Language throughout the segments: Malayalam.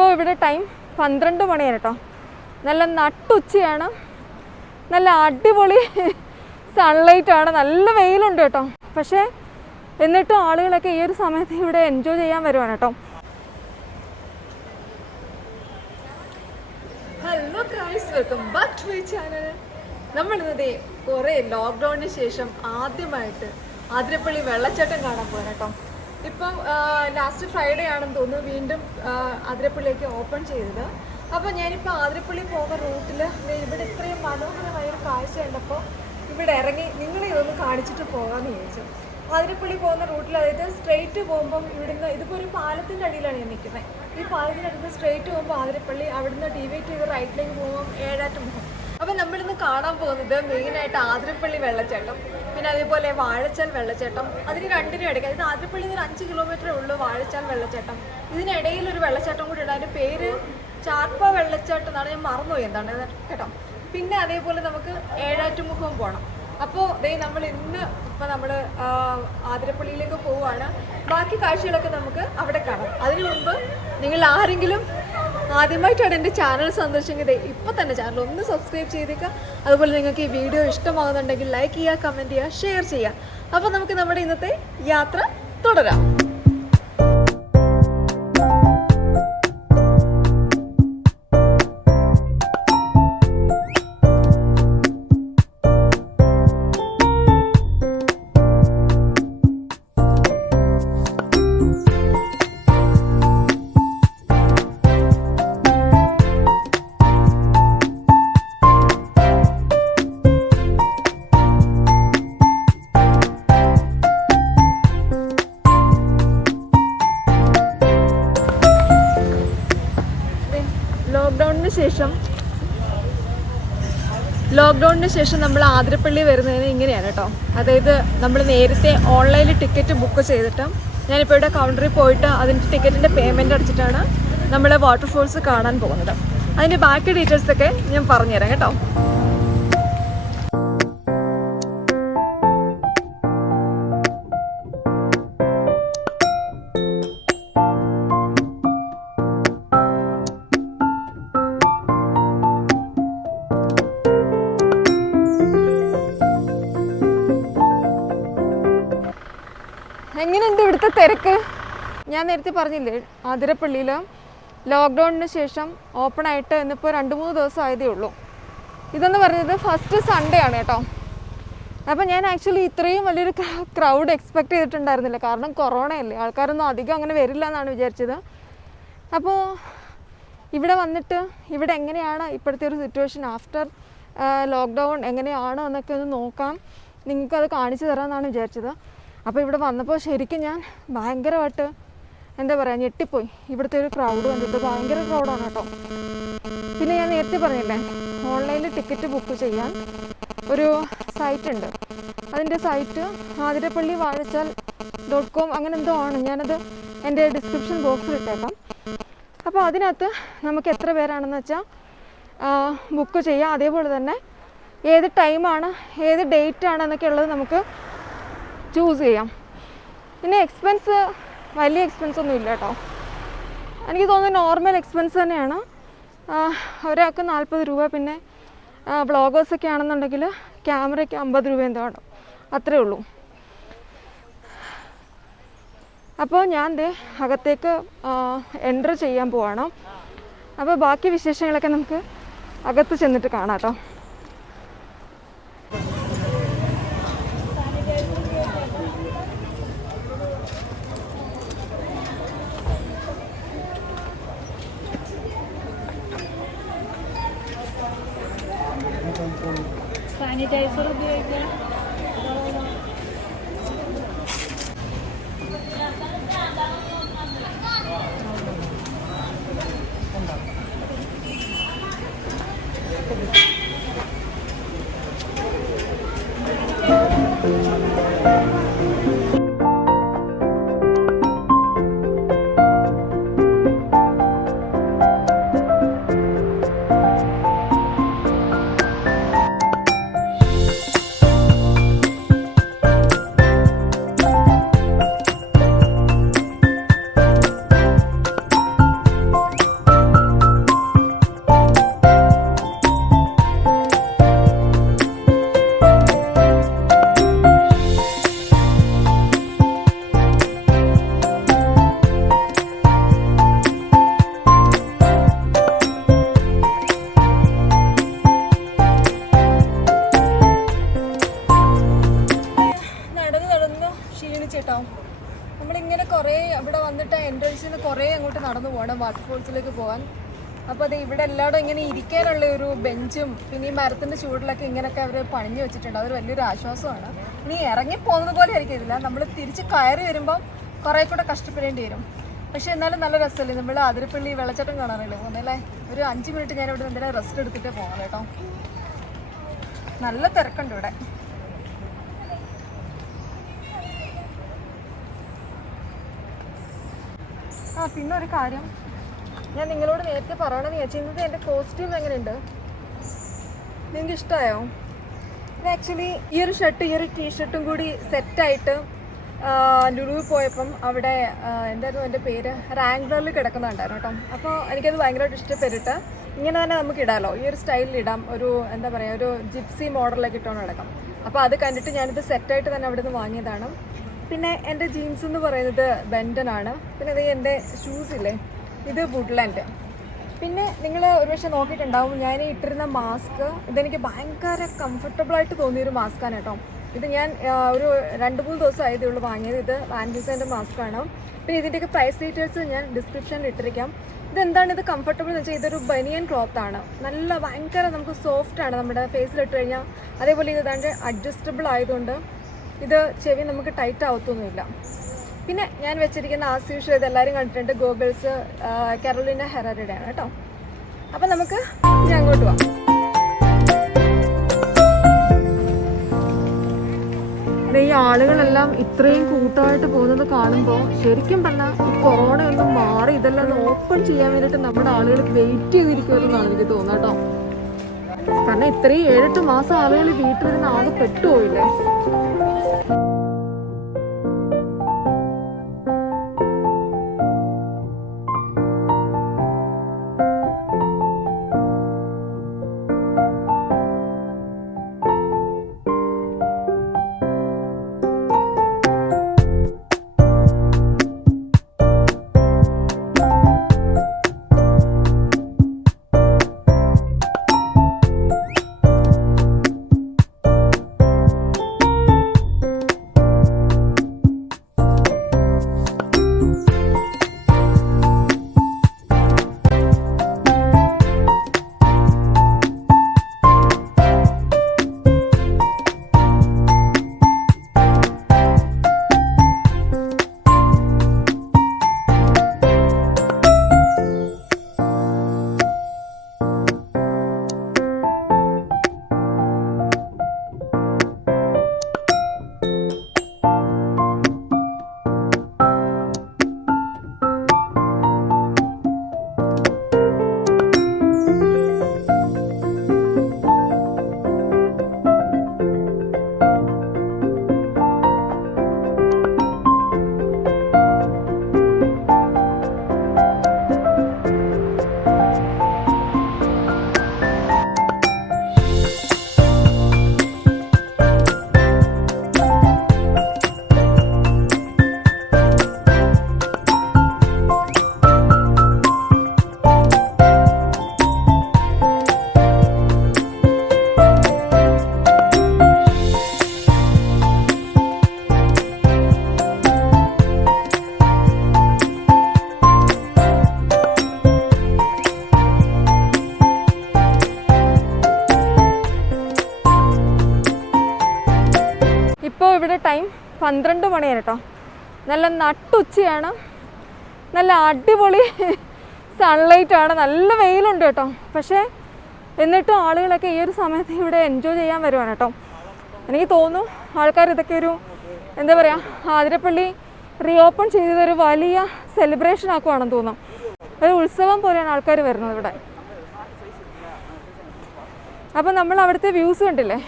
ഇപ്പോൾ ഇവിടെ ടൈം 12 മണിയാണ് കേട്ടോ. നല്ല നട്ടുച്ചയാണ്, നല്ല അടിപൊളി സൺലൈറ്റാണ്, നല്ല വെയിലുണ്ട് കേട്ടോ. പക്ഷേ എന്നിട്ടും ആളുകളൊക്കെ ഈ ഒരു സമയത്ത് ഇവിടെ എൻജോയ് ചെയ്യാൻ വരുവാണ് കേട്ടോ. Hello guys, welcome back to my channel. നമ്മളിന്നത് കുറേ ലോക്ക്ഡൗണിന് ശേഷം ആദ്യമായിട്ട് ആതിരപ്പള്ളി വെള്ളച്ചാട്ടം കാണാൻ പോകാൻ കേട്ടോ. ഇപ്പം ലാസ്റ്റ് ഫ്രൈഡേ ആണെന്ന് തോന്നുന്നു വീണ്ടും ആതിരപ്പള്ളിയൊക്കെ ഓപ്പൺ ചെയ്തത്. അപ്പോൾ ഞാനിപ്പോൾ ആതിരപ്പള്ളി പോകുന്ന റൂട്ടിൽ ഇവിടെ ഇത്രയും മനോഹരമായ ഒരു കാഴ്ച കണ്ടപ്പോൾ ഇവിടെ ഇറങ്ങി നിങ്ങളെ ഇതൊന്ന് കാണിച്ചിട്ട് പോകാമെന്ന് ചോദിച്ചു. ആതിരപ്പള്ളി പോകുന്ന റൂട്ടിൽ, അതായത് സ്ട്രെയിറ്റ് പോകുമ്പം ഇവിടുന്ന്, ഇതിപ്പോൾ ഒരു പാലത്തിൻ്റെ അടിയിലാണ് ഞാൻ നിൽക്കുന്നത്. ഈ പാലത്തിൻ്റെ അടുത്ത് സ്ട്രെയിറ്റ് പോകുമ്പോൾ ആതിരപ്പള്ളി, അവിടുന്ന് ഡിവൈറ്റ് ചെയ്ത് റൈറ്റിലേക്ക് പോകുമ്പോൾ ഏഴാറ്റുമുഖം. അപ്പോൾ നമ്മളിന്ന് കാണാൻ പോകുന്നത് മെയിനായിട്ട് ആതിരപ്പള്ളി വെള്ളച്ചാട്ടം, പിന്നെ അതേപോലെ വാഴച്ചാൽ വെള്ളച്ചാട്ടം. അതിന് രണ്ടിനും ഇടയ്ക്ക്, അതായത് ആതിരപ്പള്ളി നിന്ന് 5 കിലോമീറ്ററേ ഉള്ളൂ വാഴച്ചാൽ വെള്ളച്ചാട്ടം. ഇതിനിടയിൽ ഒരു വെള്ളച്ചാട്ടം കൂടി ഉണ്ട്, അതിൻ്റെ പേര് ചാർപ്പ വെള്ളച്ചാട്ടം എന്നാണ്, ഞാൻ മറന്നുപോയി എന്താണ് കേട്ടോ. പിന്നെ അതേപോലെ നമുക്ക് ഏഴാറ്റുമുഖവും പോകണം. അപ്പോൾ നമ്മൾ ഇന്ന് നമ്മൾ ആതിരപ്പള്ളിയിലേക്ക് പോവുകയാണ്. ബാക്കി കാഴ്ചകളൊക്കെ നമുക്ക് അവിടെ കാണാം. അതിനു മുമ്പ് നിങ്ങൾ ആരെങ്കിലും ആദ്യമായിട്ടാണ് എൻ്റെ ചാനൽ സന്ദർശിക്കുന്നത്, ഇപ്പോൾ തന്നെ ചാനൽ ഒന്ന് സബ്സ്ക്രൈബ് ചെയ്തേക്കുക. അതുപോലെ നിങ്ങൾക്ക് ഈ വീഡിയോ ഇഷ്ടമാകുന്നുണ്ടെങ്കിൽ ലൈക്ക് ചെയ്യുക, കമൻറ്റ് ചെയ്യുക, ഷെയർ ചെയ്യുക. അപ്പോൾ നമുക്ക് നമ്മുടെ ഇന്നത്തെ യാത്ര തുടരാം. ലോക്ക്ഡൗണിന് ശേഷം നമ്മൾ ആതിരപ്പള്ളി വരുന്നതിന് ഇങ്ങനെയാണ് കേട്ടോ. അതായത് നമ്മൾ നേരത്തെ ഓൺലൈനിൽ ടിക്കറ്റ് ബുക്ക് ചെയ്തിട്ട്, ഞാനിപ്പോൾ ഇവിടെ കൗണ്ടറിൽ പോയിട്ട് അതിൻ്റെ ടിക്കറ്റിൻ്റെ പേയ്മെൻറ്റ് അടിച്ചിട്ടാണ് നമ്മൾ വാട്ടർഫോൾസ് കാണാൻ പോകുന്നത്. അതിൻ്റെ ബാക്കി ഡീറ്റെയിൽസൊക്കെ ഞാൻ പറഞ്ഞുതരാം കേട്ടോ. എങ്ങനെയുണ്ട് ഇവിടുത്തെ തിരക്ക്? ഞാൻ നേരത്തെ പറഞ്ഞില്ലേ, ആതിരപ്പള്ളിയിൽ ലോക്ക്ഡൗണിന് ശേഷം ഓപ്പൺ ആയിട്ട് ഇന്നിപ്പോൾ 2-3 ദിവസം ആയതേ ഉള്ളൂ. ഇതെന്ന് പറഞ്ഞത് ഫസ്റ്റ് സൺഡേ ആണ് കേട്ടോ. അപ്പോൾ ഞാൻ ആക്ച്വലി ഇത്രയും വലിയൊരു ക്രൗഡ് എക്സ്പെക്റ്റ് ചെയ്തിട്ടുണ്ടായിരുന്നില്ല. കാരണം കൊറോണയല്ലേ, ആൾക്കാരൊന്നും അധികം അങ്ങനെ വരില്ല എന്നാണ് വിചാരിച്ചത്. അപ്പോൾ ഇവിടെ വന്നിട്ട് ഇവിടെ എങ്ങനെയാണ് ഇപ്പോഴത്തെ ഒരു സിറ്റുവേഷൻ ആഫ്റ്റർ ലോക്ക്ഡൗൺ എങ്ങനെയാണോ എന്നൊക്കെ ഒന്ന് നോക്കാം, നിങ്ങൾക്കത് കാണിച്ചു തരാമെന്നാണ് വിചാരിച്ചത്. അപ്പോൾ ഇവിടെ വന്നപ്പോൾ ശരിക്കും ഞാൻ ഭയങ്കരമായിട്ട് എന്താ പറയുക, ഞെട്ടിപ്പോയി. ഇവിടുത്തെ ഒരു ക്രൗഡ് കണ്ടിട്ട് ഭയങ്കര ക്രൗഡാണ് കേട്ടോ. പിന്നെ ഞാൻ നേരത്തെ പറഞ്ഞില്ലേ, ഓൺലൈനിൽ ടിക്കറ്റ് ബുക്ക് ചെയ്യാൻ ഒരു സൈറ്റ് ഉണ്ട്. അതിൻ്റെ സൈറ്റ് ആതിരപ്പള്ളി വാഴച്ചാൽ .com അങ്ങനെ എന്തോ ആണ്. ഞാനത് എൻ്റെ ഡിസ്ക്രിപ്ഷൻ ബോക്സിൽ ഇട്ടേക്കാം. അപ്പോൾ അതിനകത്ത് നമുക്ക് എത്ര പേരാണെന്ന് വെച്ചാൽ ബുക്ക് ചെയ്യാം. അതേപോലെ തന്നെ ഏത് ടൈമാണ്, ഏത് ഡേറ്റ് ആണ് എന്നൊക്കെ ഉള്ളത് നമുക്ക് ചൂസ് ചെയ്യാം. പിന്നെ എക്സ്പെൻസ് വലിയ എക്സ്പെൻസ് ഒന്നും ഇല്ല കേട്ടോ. എനിക്ക് തോന്നുന്നു നോർമൽ എക്സ്പെൻസ് തന്നെയാണ്. ഒരാൾക്ക് 40 രൂപ, പിന്നെ വ്ളോഗേഴ്സൊക്കെ ആണെന്നുണ്ടെങ്കിൽ ക്യാമറയ്ക്ക് 50 രൂപ എന്തോ ആണ്, അത്രേ ഉള്ളൂ. അപ്പോൾ ഞാൻ അകത്തേക്ക് എൻ്റർ ചെയ്യാൻ പോവാണ്. അപ്പോൾ ബാക്കി വിശേഷങ്ങളൊക്കെ നമുക്ക് അകത്ത് ചെന്നിട്ട് കാണാം കേട്ടോ. സാനിറ്റൈസർ ഉപയോഗിക്കാം. ക്ഷീണിച്ചേട്ടോ. നമ്മളിങ്ങനെ കുറേ ഇവിടെ വന്നിട്ട് എൻട്രൻസിൽ നിന്ന് കുറേ അങ്ങോട്ട് നടന്നു പോകണം വാട്ടർഫോൾസിലേക്ക് പോകാൻ. അപ്പോൾ അത് ഇവിടെ എല്ലായിടും ഇങ്ങനെ ഇരിക്കാനുള്ള ഒരു ബെഞ്ചും പിന്നെ ഈ മരത്തിൻ്റെ ചൂടിലൊക്കെ ഇങ്ങനെയൊക്കെ അവർ പണിഞ്ഞു വെച്ചിട്ടുണ്ട്. അതൊരു വലിയൊരു ആശ്വാസമാണ്. ഇനി ഇറങ്ങി പോകുന്നത് പോലെ ആയിരിക്കില്ല, നമ്മൾ തിരിച്ച് കയറി വരുമ്പം കുറേ കൂടെ കഷ്ടപ്പെടേണ്ടി വരും. പക്ഷേ എന്നാലും നല്ല രസമല്ലേ, നമ്മൾ അതിരപ്പള്ളി വെള്ളച്ചാട്ടം കാണാറില്ലേ പോകുന്നല്ലേ. ഒരു 5 മിനിറ്റ് ഞാൻ ഇവിടെ എന്തെങ്കിലും റെസ്റ്റ് എടുത്തിട്ടേ പോകാം കേട്ടോ. നല്ല തിരക്കുണ്ട് ഇവിടെ. പിന്നെ ഒരു കാര്യം ഞാൻ നിങ്ങളോട് നേരത്തെ പറയണമെന്ന് വിചാരിച്ചിരുന്നത്, എൻ്റെ കോസ്റ്റ്യൂം എങ്ങനെയുണ്ട്, നിങ്ങൾക്ക് ഇഷ്ടമായോ? ഇത് ആക്ച്വലി ഈ ഒരു ഷർട്ട് ഈ ഒരു ടീഷർട്ടും കൂടി സെറ്റായിട്ട് ലുലുവിൽ പോയപ്പം അവിടെ എന്തായിരുന്നു എൻ്റെ പേര് റാംഗ്ലറിൽ കിടക്കുന്നുണ്ടായിരുന്നു കേട്ടോ. അപ്പോൾ എനിക്കത് ഭയങ്കരമായിട്ട് ഇഷ്ടപ്പെട്ടിട്ട് ഇങ്ങനെ തന്നെ നമുക്ക് ഇടാമല്ലോ, ഈ ഒരു സ്റ്റൈലിൽ ഇടാം. ഒരു എന്താ പറയുക, ഒരു ജിപ്സി മോഡലൊക്കെ ഇട്ടുകൊണ്ട് കിടക്കാം. അപ്പോൾ അത് കണ്ടിട്ട് ഞാനിത് സെറ്റായിട്ട് തന്നെ അവിടെ നിന്ന് വാങ്ങിയതാണ്. പിന്നെ എൻ്റെ ജീൻസ് എന്ന് പറയുന്നത് ബെൻറ്റൺ ആണ്. പിന്നെ ഇത് എൻ്റെ ഷൂസ് ഇല്ലേ, ഇത് വുഡ്ലാൻഡ്. പിന്നെ നിങ്ങൾ ഒരുപക്ഷെ നോക്കിയിട്ടുണ്ടാവും ഞാൻ ഇട്ടിരുന്ന മാസ്ക്, ഇതെനിക്ക് ഭയങ്കര കംഫർട്ടബിളായിട്ട് തോന്നിയൊരു മാസ്കാണ് കേട്ടോ. ഇത് ഞാൻ ഒരു 2-3 ദിവസം ആയതേ ഉള്ളൂ വാങ്ങിയത്. ഇത് വാൻഡീസൻ്റെ മാസ്കാണ്. പിന്നെ ഇതിൻ്റെയൊക്കെ പ്രൈസ് ഡീറ്റെയിൽസ് ഞാൻ ഡിസ്ക്രിപ്ഷനിൽ ഇട്ടിരിക്കാം. ഇതെന്താണ് ഇത് കംഫർട്ടബിൾ എന്ന് വെച്ചാൽ ഇതൊരു ബനിയൻ ക്ലോത്താണ്. നല്ല ഭയങ്കര നമുക്ക് സോഫ്റ്റാണ് നമ്മുടെ ഫേസിലിട്ട് കഴിഞ്ഞാൽ. അതേപോലെ ഇത് ഏതാണ്ട് അഡ്ജസ്റ്റബിൾ ആയതുകൊണ്ട് ഇത് ചെവി നമുക്ക് ടൈറ്റ് ആവത്തൊന്നുമില്ല. പിന്നെ ഞാൻ വെച്ചിരിക്കുന്ന ആസ് യൂഷ്വൽ ഇതെല്ലാവരും കണ്ടിട്ടുണ്ട്, ഗോഗിൾസ് കരോലിന ഹെററയുടെ ആണ് കേട്ടോ. അപ്പം നമുക്ക് ഇനി അങ്ങോട്ട് പോവാം. ഈ ആളുകളെല്ലാം ഇത്രയും കൂട്ടമായിട്ട് പോകുന്നത് കാണുമ്പോൾ ശരിക്കും പറഞ്ഞാൽ ഈ കൊറോണ ഒന്നും മാറി ഇതെല്ലാം ഒന്ന് ഓപ്പൺ ചെയ്യാൻ വേണ്ടിയിട്ട് നമ്മുടെ ആളുകൾ വെയിറ്റ് ചെയ്തിരിക്കുമെന്നാണ് എനിക്ക് തോന്നുന്നത് കേട്ടോ. കാരണം ഇത്രയും 7-8 മാസം ആളുകൾ വീട്ടിലിരുന്ന് ആകെ പെട്ടുപോയില്ലേ. ഇവിടെ ടൈം 12 മണിയാണ് കേട്ടോ. നല്ല നട്ടുച്ചയാണ്, നല്ല അടിപൊളി സൺലൈറ്റാണ്, നല്ല വെയിലുണ്ട് കേട്ടോ. പക്ഷേ എന്നിട്ടും ആളുകളൊക്കെ ഈ ഒരു സമയത്ത് ഇവിടെ എൻജോയ് ചെയ്യാൻ വരുവാണ് കേട്ടോ. എനിക്ക് തോന്നുന്നു ആൾക്കാർ ഇതൊക്കെ ഒരു എന്താ പറയുക, ആതിരപ്പള്ളി റീഓപ്പൺ ചെയ്തതൊരു വലിയ സെലിബ്രേഷൻ ആക്കുവാണെന്ന് തോന്നുന്നു. ഒരു ഉത്സവം പോലെയാണ് ആൾക്കാർ വരുന്നത് ഇവിടെ. അപ്പം നമ്മൾ അവിടുത്തെ വ്യൂസ് കണ്ടില്ലേ,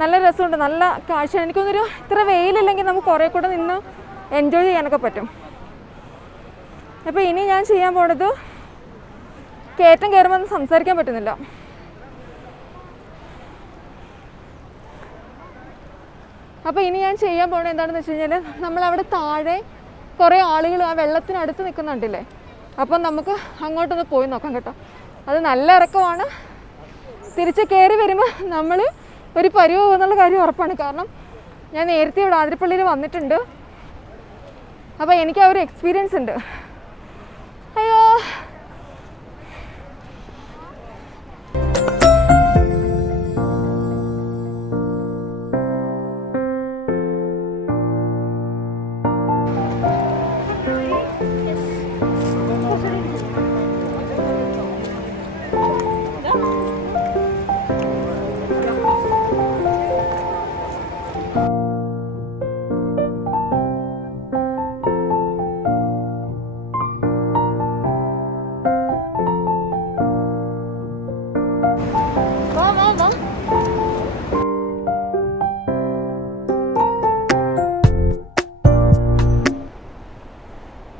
നല്ല രസമുണ്ട്, നല്ല കാഴ്ച. എനിക്ക് തോന്നുന്നൊരു ഇത്ര വെയിലില്ലെങ്കിൽ നമുക്ക് കുറേ കൂടെ നിന്ന് എൻജോയ് ചെയ്യാനൊക്കെ പറ്റും. അപ്പോൾ ഇനി ഞാൻ ചെയ്യാൻ പോണത്, കയറ്റം കയറുമ്പോൾ സംസാരിക്കാൻ പറ്റുന്നില്ല. അപ്പോൾ ഇനി ഞാൻ ചെയ്യാൻ പോണത് എന്താണെന്ന് വെച്ച് കഴിഞ്ഞാൽ, നമ്മളവിടെ താഴെ കുറേ ആളുകൾ ആ വെള്ളത്തിനടുത്ത് നിൽക്കുന്നുണ്ടല്ലേ, അപ്പം നമുക്ക് അങ്ങോട്ടൊന്ന് പോയി നോക്കാം കേട്ടോ. അത് നല്ല ഇറക്കമാണ്. തിരിച്ച് കയറി വരുമ്പോൾ നമ്മൾ ഒരു പരിവം എന്നുള്ള കാര്യം ഉറപ്പാണ്. കാരണം ഞാൻ നേരത്തെ ഇവിടെ ആതിരപ്പള്ളിയിൽ വന്നിട്ടുണ്ട്. അപ്പോൾ എനിക്ക് ആ ഒരു എക്സ്പീരിയൻസ് ഉണ്ട്. അയ്യോ,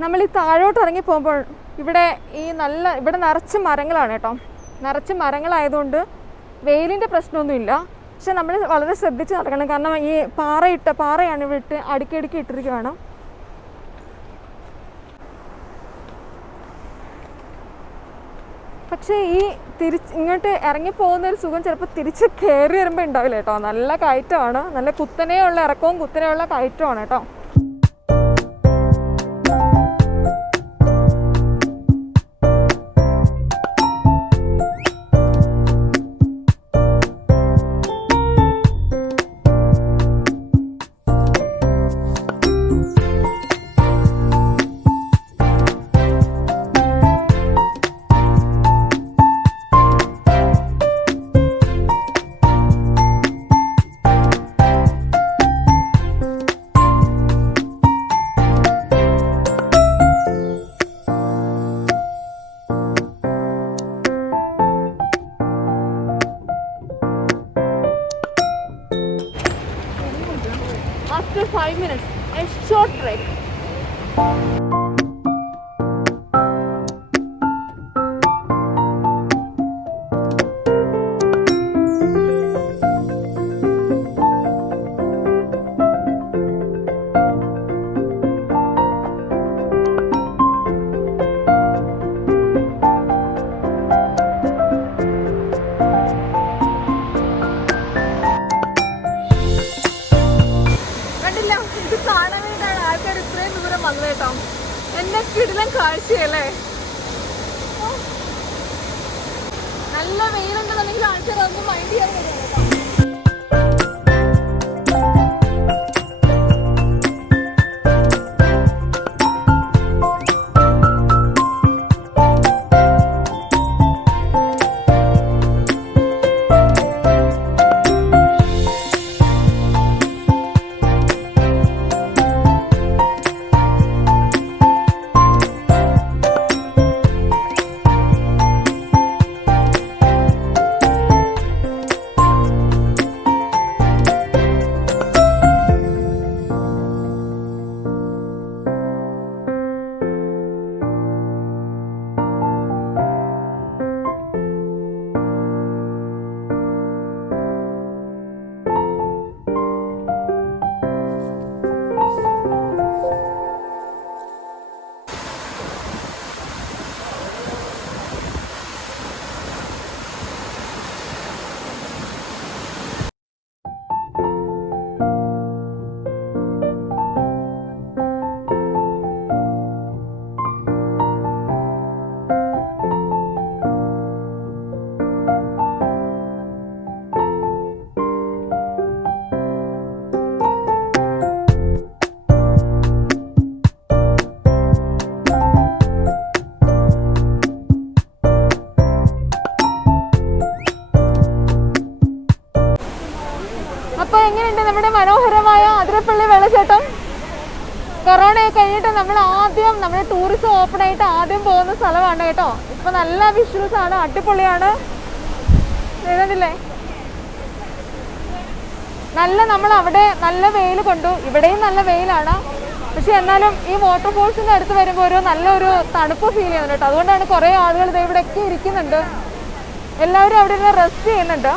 നമ്മൾ ഈ താഴോട്ട് ഇറങ്ങി പോകുമ്പോൾ ഇവിടെ ഇവിടെ നിറച്ച് മരങ്ങളാണ് കേട്ടോ. നിറച്ച് മരങ്ങളായതുകൊണ്ട് വെയിലിൻ്റെ പ്രശ്നമൊന്നുമില്ല. പക്ഷെ നമ്മൾ വളരെ ശ്രദ്ധിച്ച് നടക്കണം. കാരണം ഈ പാറയാണ് ഇവിടെ അടുക്കി ഇട്ടിരിക്കുകയാണ്. പക്ഷേ ഈ ഇങ്ങോട്ട് ഇറങ്ങിപ്പോകുന്ന ഒരു സുഖം ചിലപ്പോൾ തിരിച്ച് കയറി വരുമ്പോൾ ഉണ്ടാവില്ല കേട്ടോ. നല്ല കയറ്റമാണ്, നല്ല കുത്തനെയുള്ള ഇറക്കവും കുത്തനെയുള്ള കയറ്റമാണ് കേട്ടോ. After 5 minutes, a short break. കിടിലൻ കാഴ്ചയല്ലേ. നല്ല വെയിലുണ്ടെന്നുണ്ടെങ്കിൽ ആൾക്കാർ അതൊന്നും മൈൻഡ് ചെയ്യാൻ കഴിയുമല്ലോ. അപ്പോൾ എങ്ങനെയുണ്ട് നമ്മുടെ മനോഹരമായ അതിരപ്പള്ളി വെള്ളച്ചാട്ടം? കൊറോണയൊക്കെ കഴിഞ്ഞിട്ട് നമ്മുടെ ടൂറിസം ഓപ്പൺ ആയിട്ട് ആദ്യം പോകുന്ന സ്ഥലമാണ് കേട്ടോ. ഇപ്പൊ നല്ല വിഷ്വൽസ് ആണ്, അടിപൊളിയാണ്. എഴുതുന്നില്ലേ? നമ്മൾ അവിടെ നല്ല വെയിൽ കൊണ്ടു, ഇവിടെയും നല്ല വെയിലാണ്. പക്ഷെ എന്നാലും ഈ വാട്ടർഫോൾസിന്റെ അടുത്ത് വരുമ്പോൾ നല്ലൊരു തണുപ്പ് ഫീൽ ചെയ്യുന്നുണ്ട് കേട്ടോ. അതുകൊണ്ടാണ് കുറേ ആളുകൾ ഇവിടെയൊക്കെ ഇരിക്കുന്നുണ്ട്. എല്ലാവരും അവിടെ ഇരുന്ന് റെസ്റ്റ് ചെയ്യുന്നുണ്ട്.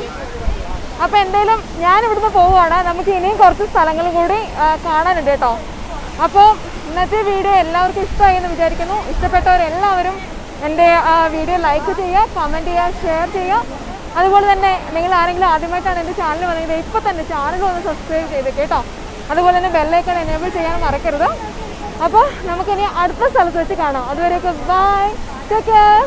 അപ്പോൾ എന്തായാലും ഞാൻ ഇവിടുന്ന് പോവുകയാണ്. നമുക്ക് ഇനിയും കുറച്ച് സ്ഥലങ്ങൾ കൂടി കാണാനുണ്ട് കേട്ടോ. അപ്പോൾ ഇന്നത്തെ വീഡിയോ എല്ലാവർക്കും ഇഷ്ടമായി എന്ന് വിചാരിക്കുന്നു. ഇഷ്ടപ്പെട്ടവരെല്ലാവരും എൻ്റെ വീഡിയോ ലൈക്ക് ചെയ്യുക, കമൻറ്റ് ചെയ്യുക, ഷെയർ ചെയ്യുക. അതുപോലെ തന്നെ നിങ്ങൾ ആരെങ്കിലും ആദ്യമായിട്ടാണ് എൻ്റെ ചാനൽ വന്നത്, ഇപ്പോൾ തന്നെ ചാനൽ ഒന്ന് സബ്സ്ക്രൈബ് ചെയ്തേക്ക് കേട്ടോ. അതുപോലെ തന്നെ ബെല്ലൈക്കൺ എനേബിൾ ചെയ്യാൻ മറക്കരുത്. അപ്പോൾ നമുക്കിനി അടുത്ത സ്ഥലത്ത് വെച്ച് കാണാം. അതുവരെയൊക്കെ ബൈ, ടേക്ക് കെയർ.